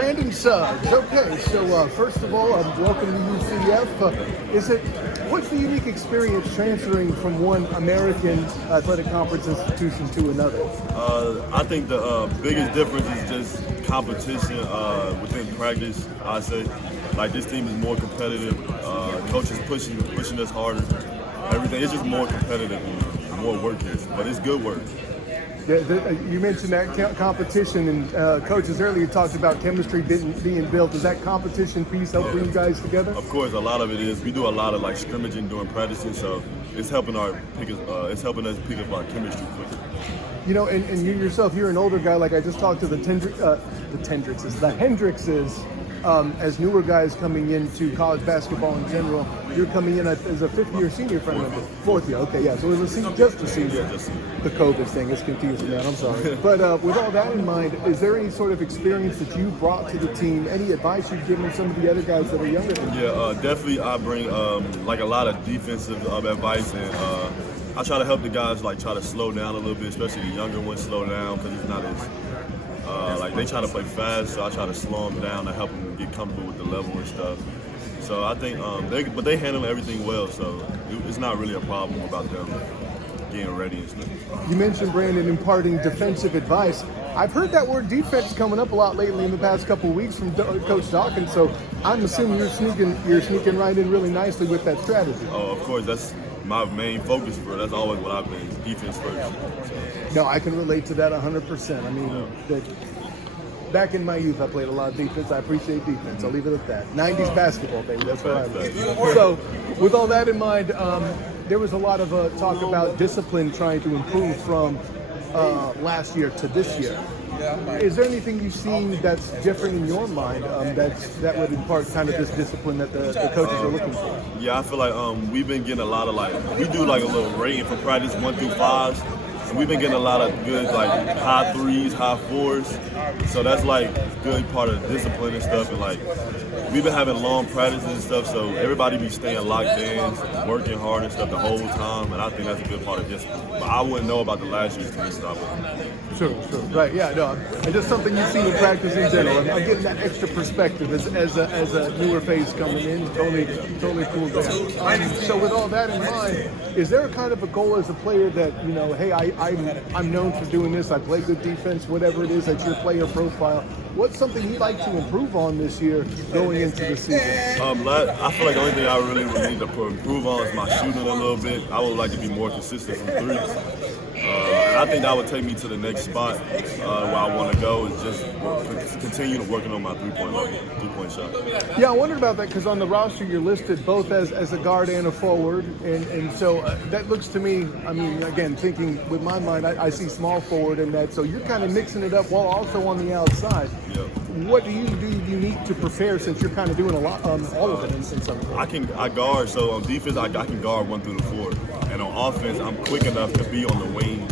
Brandon Suggs. Okay, so first of all, welcome to UCF. What's the unique experience transferring from one American athletic conference institution to another? I think the biggest difference is just competition within practice. I say, like this team is more competitive. Coaches pushing us harder. Everything is just more competitive and more work here, but it's good work. You mentioned that competition, and coaches earlier talked about chemistry being built. Does that competition piece help bring you guys together? Of course, a lot of it is. We do a lot of like scrimmaging during practicing, so it's helping us pick up our chemistry quicker. You know, and you yourself, you're an older guy. Like I just talked to the Hendrickses. As newer guys coming into college basketball in general, you're coming in as a fifth-year senior, if I remember. Fourth year, okay, yeah. So it was just a senior. The COVID thing is confusing, man. I'm sorry. But with all that in mind, is there any sort of experience that you brought to the team? Any advice you've given some of the other guys that are younger than you? Yeah, definitely. I bring like a lot of defensive advice, and I try to help the guys like try to slow down a little bit, especially the younger ones slow down because it's not as like they try to play fast, so I try to slow them down to help them get comfortable with the level and stuff. So I think they handle everything well, so it's not really a problem about them getting ready and stuff. You mentioned, Brandon, imparting defensive advice. I've heard that word defense coming up a lot lately in the past couple of weeks from Coach Dawkins, so I'm assuming you're sneaking right in really nicely with that strategy. Oh, of course, that's my main focus for it. That's always what I've been, defense first. So. No, I can relate to that 100%. I mean, back in my youth, I played a lot of defense. I appreciate defense. I'll leave it at that. 90s basketball, baby. That's what I was. So, with all that in mind, there was a lot of talk about discipline trying to improve from last year to this year. Is there anything you've seen that's different in your mind that would impart kind of this discipline that the coaches are looking for? Yeah, I feel like we've been getting a lot of we do like a little rating for practice 1 through 5s. And we've been getting a lot of good like high 3s, high 4s. So that's like good part of the discipline and stuff. And like we've been having long practices and stuff, so everybody be staying locked in, working hard and stuff the whole time. And I think that's a good part of discipline. But I wouldn't know about the last year's team stuff. Sure. Right, yeah, no. And just something you see in practice in general. I'm getting that extra perspective as a newer face coming in. Totally cool there. So with all that in mind, is there a kind of a goal as a player that, you know, hey, I'm known for doing this, I play good defense, whatever it is that's your player profile. What's something you'd like to improve on this year going into the season? I feel like the only thing I really would need to improve on is my shooting a little bit. I would like to be more consistent from three. And I think that would take me to the next spot where I want to go is just continue working on my three-point shot. Yeah, I wondered about that because on the roster you're listed both as a guard and a forward. And so that looks to me, I mean, again, thinking with my mind, I see small forward in that. So you're kind of mixing it up while also on the outside. Yep. What do you do unique to prepare since you're kind of doing a lot, all of it in some way? I guard, so on defense I can guard 1 through the 4. And on offense, I'm quick enough to be on the wing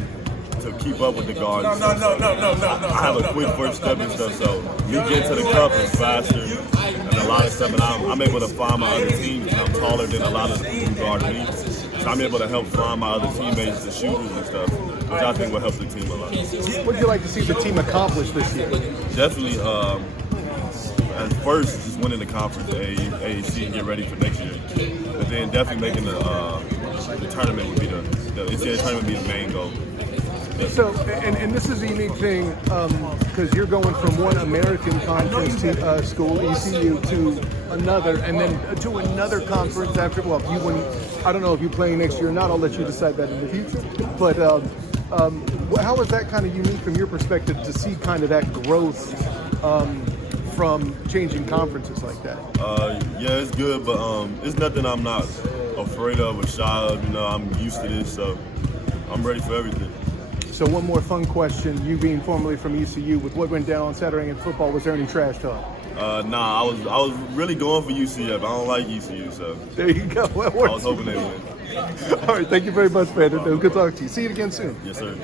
to keep up with the guards. No. I have a quick first step and stuff, so me getting to the cup is faster and a lot of stuff. And I'm able to find my other teams. I'm taller than a lot of the people who guard me. So I'm able to help find my other teammates, the shooters and stuff, which I think will help the team a lot. What would you like to see the team accomplish this year? Definitely, at first, just winning the conference, the AAC, and get ready for next year. But then definitely making the tournament would be the NCAA tournament would be the main goal. Yes. So, and this is a unique thing because you're going from one American conference school, ECU, to another, and then to another conference after. Well, you wouldn't. I don't know if you're playing next year or not. I'll let you decide that in the future. But how is that kind of unique from your perspective to see kind of that growth from changing conferences like that? Yeah, it's good, but it's nothing I'm not afraid of or shy of. You know, I'm used to this, so I'm ready for everything. So one more fun question. You being formerly from ECU, with what went down on Saturday in football, was there any trash talk? Nah, I was really going for UCF. I don't like ECU, so. There you go. I was hoping they would. All right, thank you very much, Brandon. Good talk to you. See you again soon. Yes, sir.